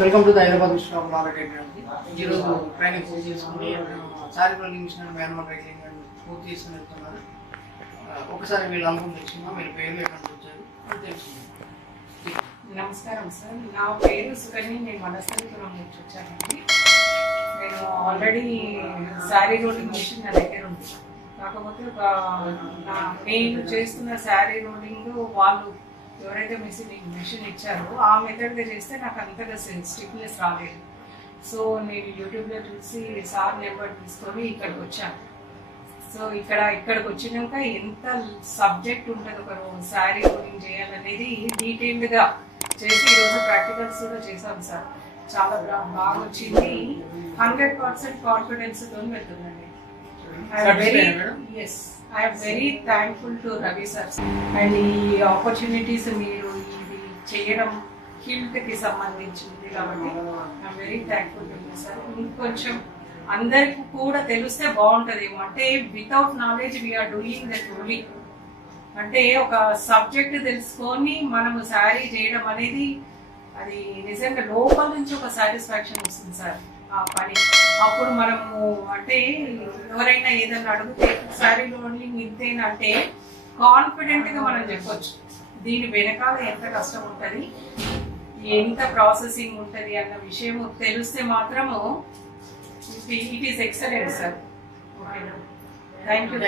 Welcome to the Hyderabad mission of market అండి. ఈరోజు training పూర్తి చేసుకుని sorry rolling machine and manual writing పూర్తి చేసుకుని వెళ్తున్నారు. ఒకసారి వీళ్ళు అనుభవం తెచ్చుకున్నాం. మీరు పేరు ఎక్కడ వచ్చారు అని తెలుసుకున్నాం. నమస్కారం సార్, నా పేరు సుకన్య. నేను వనస్థలిపురం నుంచి వచ్చానండి. నేను ఆల్రెడీ శారీ రోలింగ్ మిషన్ నా దగ్గర ఉంది. కాకపోతే నేను చేస్తున్న శారీ రోలింగ్ వాళ్ళు ఎవరైతే మిషన్ ఇచ్చారో ఆ మెథడ్గా చేస్తే నాకు అంతగా స్టిఫ్నెస్ రాలేదు. సో నేను యూట్యూబ్లో చూసి సార్ నెంబర్ తీసుకొని ఇక్కడికి వచ్చాను. సో ఇక్కడికి వచ్చినాక ఎంత సబ్జెక్ట్ ఉంటుంది ఒక శారీ రోలింగ్ చేయాలనేది డీటెయిల్డ్గా చేసి ఈరోజు ప్రాక్టికల్స్ కూడా చేశాం సార్. చాలా బాగా వచ్చింది. 100% కాన్ఫిడెన్స్తో వెళ్తుందండి. I am very thankful to Ravi sir and ఈ ఆపర్చునిటీస్ మీరు ఇది చేయడం హిల్ట్ కి సంబంధించింది కాబట్టి I'm very thankful to you sir. ఇంకొంచెం అందరికి కూడా తెలిస్తే బాగుంటదేమో. అంటే without knowledge we are doing that only. అంటే ఒక సబ్జెక్ట్ తెలుసుకొని మనము శారీ చేయడం అనేది అది నిజంగా లోపల నుంచి ఒక సాటిస్ఫాక్షన్ వస్తుంది సార్ ఆ పని. అప్పుడు మనము అంటే ఎవరైనా ఏదైనా అడిగితే శారీ రోలింగ్ ఇంతేనా అంటే కాన్ఫిడెంట్ గా మనం చెప్పొచ్చు. దీని వెనకాల ఎంత కష్టం ఉంటుంది, ఎంత ప్రాసెసింగ్ ఉంటుంది అన్న విషయం తెలిస్తే మాత్రము it is excellent sir. Thank you.